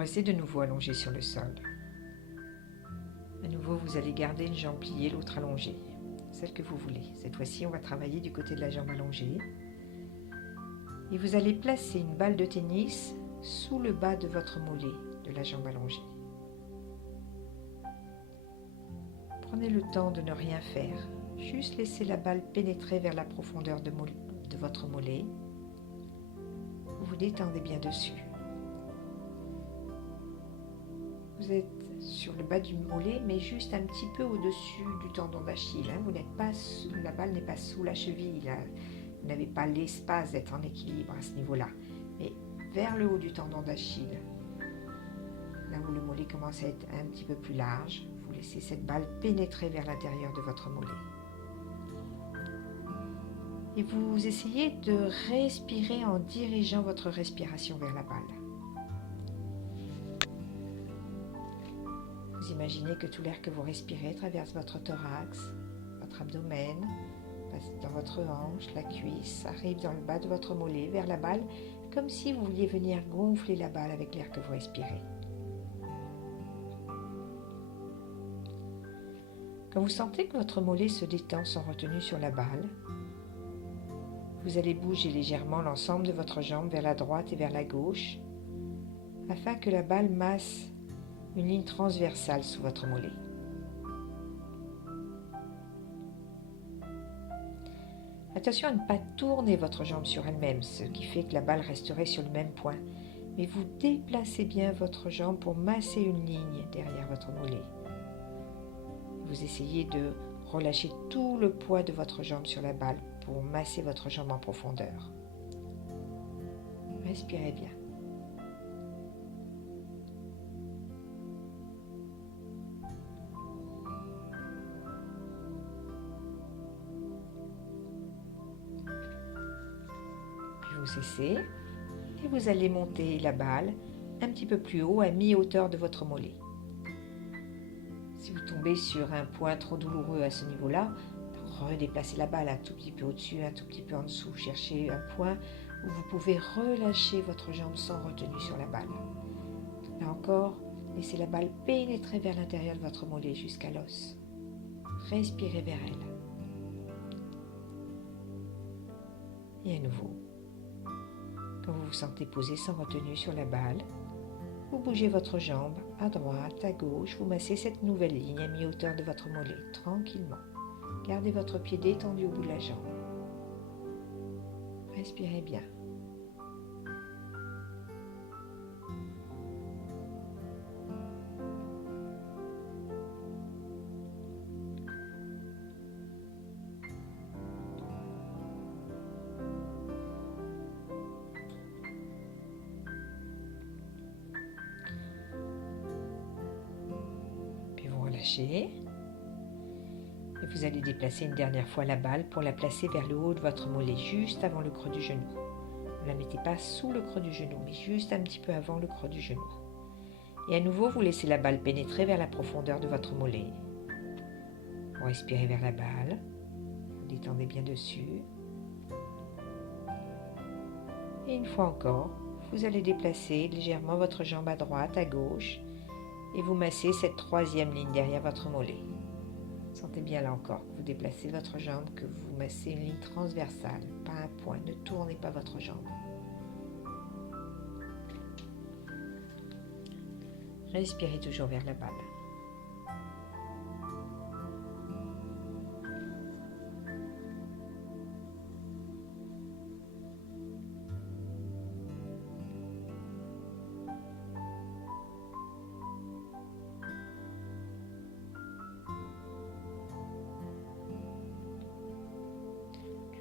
restez de nouveau allongé sur le sol. À nouveau, vous allez garder une jambe pliée, l'autre allongée, celle que vous voulez. Cette fois-ci, on va travailler du côté de la jambe allongée. Et vous allez placer une balle de tennis sous le bas de votre mollet de la jambe allongée. Prenez le temps de ne rien faire, juste laissez la balle pénétrer vers la profondeur de votre mollet. Vous vous détendez bien dessus. Vous êtes sur le bas du mollet, mais juste un petit peu au-dessus du tendon d'Achille. Vous n'êtes pas, la balle n'est pas sous la cheville. Vous n'avez pas l'espace d'être en équilibre à ce niveau-là. Mais vers le haut du tendon d'Achille, là où le mollet commence à être un petit peu plus large, vous laissez cette balle pénétrer vers l'intérieur de votre mollet. Et vous essayez de respirer en dirigeant votre respiration vers la balle. Vous imaginez que tout l'air que vous respirez traverse votre thorax, votre abdomen, passe dans votre hanche, la cuisse, arrive dans le bas de votre mollet vers la balle, comme si vous vouliez venir gonfler la balle avec l'air que vous respirez. Quand vous sentez que votre mollet se détend sans retenue sur la balle, vous allez bouger légèrement l'ensemble de votre jambe vers la droite et vers la gauche, afin que la balle masse une ligne transversale sous votre mollet. Attention à ne pas tourner votre jambe sur elle-même, ce qui fait que la balle resterait sur le même point. Mais vous déplacez bien votre jambe pour masser une ligne derrière votre mollet. Vous essayez de relâcher tout le poids de votre jambe sur la balle pour masser votre jambe en profondeur. Respirez bien. Vous cessez et vous allez monter la balle un petit peu plus haut à mi-hauteur de votre mollet. Si vous tombez sur un point trop douloureux à ce niveau-là, redéplacez la balle un tout petit peu au-dessus, un tout petit peu en dessous. Cherchez un point où vous pouvez relâcher votre jambe sans retenue sur la balle. Là encore, laissez la balle pénétrer vers l'intérieur de votre mollet jusqu'à l'os. Respirez vers elle. Et à nouveau. Quand vous vous sentez posé sans retenue sur la balle, vous bougez votre jambe à droite, à gauche, vous massez cette nouvelle ligne à mi-hauteur de votre mollet, tranquillement. Gardez votre pied détendu au bout de la jambe. Respirez bien. Relâchez. Et vous allez déplacer une dernière fois la balle pour la placer vers le haut de votre mollet, juste avant le creux du genou. Ne la mettez pas sous le creux du genou, mais juste un petit peu avant le creux du genou. Et à nouveau, vous laissez la balle pénétrer vers la profondeur de votre mollet. Vous respirez vers la balle. Vous détendez bien dessus. Et une fois encore, vous allez déplacer légèrement votre jambe à droite, à gauche, et vous massez cette troisième ligne derrière votre mollet. Sentez bien là encore que vous déplacez votre jambe, que vous massez une ligne transversale, pas un point. Ne tournez pas votre jambe. Respirez toujours vers la balle.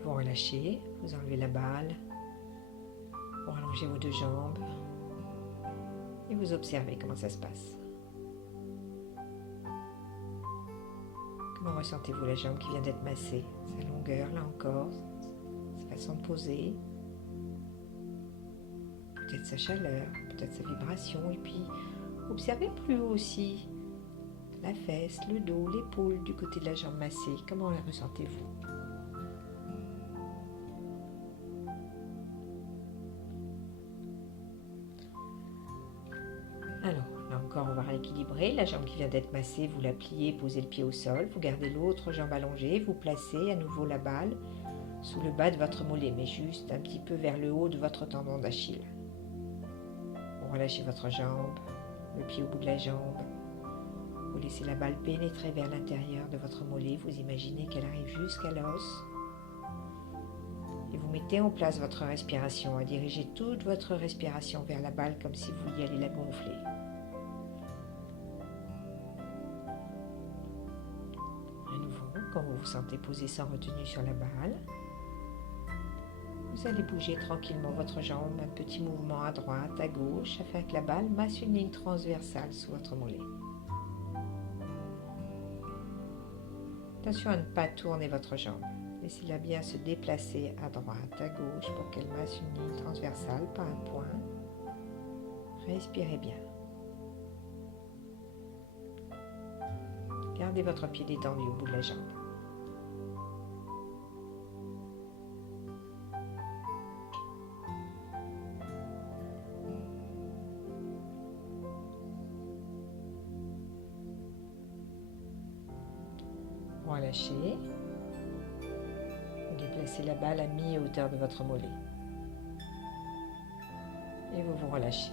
Vous relâchez, vous enlevez la balle, vous rallongez vos deux jambes et vous observez comment ça se passe. Comment ressentez-vous la jambe qui vient d'être massée? Sa longueur, là encore, sa façon de poser, peut-être sa chaleur, peut-être sa vibration, et puis observez plus haut aussi la fesse, le dos, l'épaule du côté de la jambe massée. Comment la ressentez-vous? Alors, là encore, on va rééquilibrer. La jambe qui vient d'être massée, vous la pliez, posez le pied au sol. Vous gardez l'autre jambe allongée. Vous placez à nouveau la balle sous le bas de votre mollet, mais juste un petit peu vers le haut de votre tendon d'Achille. Vous relâchez votre jambe, le pied au bout de la jambe. Vous laissez la balle pénétrer vers l'intérieur de votre mollet. Vous imaginez qu'elle arrive jusqu'à l'os. Et vous mettez en place votre respiration, à diriger toute votre respiration vers la balle comme si vous vouliez aller la gonfler. À nouveau, quand vous vous sentez posé sans retenue sur la balle, vous allez bouger tranquillement votre jambe, un petit mouvement à droite, à gauche, afin que la balle masse une ligne transversale sous votre mollet. Attention à ne pas tourner votre jambe. Laissez-la bien se déplacer à droite, à gauche pour qu'elle masse une ligne transversale, pas un point. Respirez bien. Gardez votre pied détendu au bout de la jambe. Relâchez. Vous déplacez la balle à mi-hauteur de votre mollet. Et vous vous relâchez.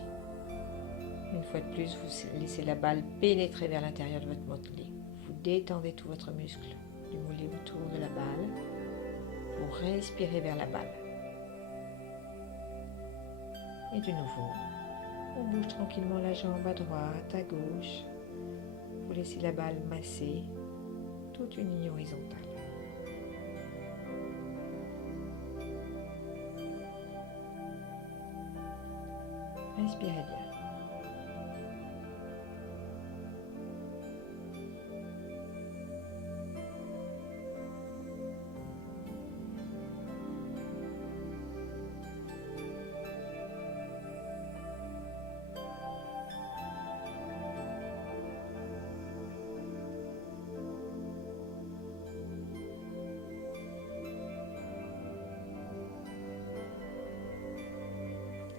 Une fois de plus, vous laissez la balle pénétrer vers l'intérieur de votre mollet. Vous détendez tout votre muscle du mollet autour de la balle. Vous respirez vers la balle. Et de nouveau, on bouge tranquillement la jambe à droite, à gauche. Vous laissez la balle masser toute une ligne horizontale. Respirez bien.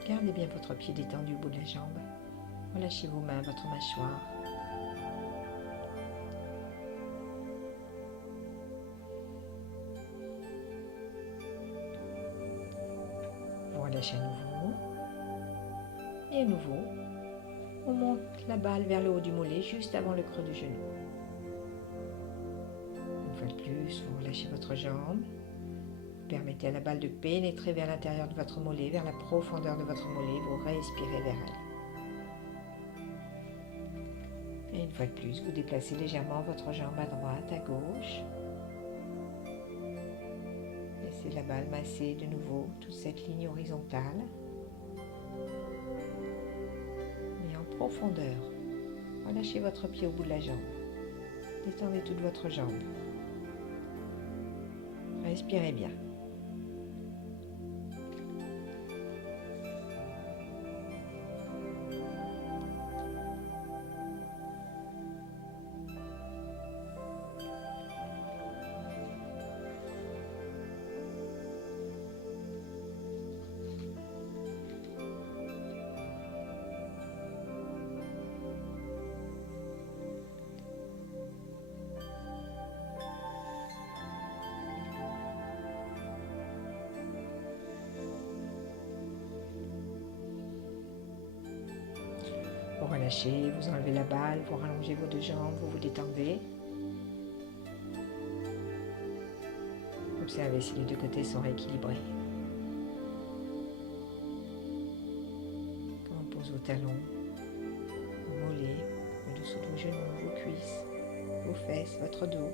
Gardez bien votre pied détendu au bout de la jambe. Relâchez vos mains, votre mâchoire. Vous relâchez à nouveau. Et à nouveau, on monte la balle vers le haut du mollet, juste avant le creux du genou. Une fois de plus, vous relâchez votre jambe. Permettez à la balle de pénétrer vers l'intérieur de votre mollet, vers la profondeur de votre mollet. Vous respirez vers elle. Et une fois de plus, vous déplacez légèrement votre jambe à droite, à gauche. Laissez la balle masser de nouveau toute cette ligne horizontale. Et en profondeur, relâchez votre pied au bout de la jambe. Détendez toute votre jambe. Respirez bien. Vous relâchez, vous enlevez la balle, vous rallongez vos deux jambes, vous vous détendez. Observez si les deux côtés sont rééquilibrés. Quand on pose vos talons, vos mollets, le dessous de vos genoux, vos cuisses, vos fesses, votre dos.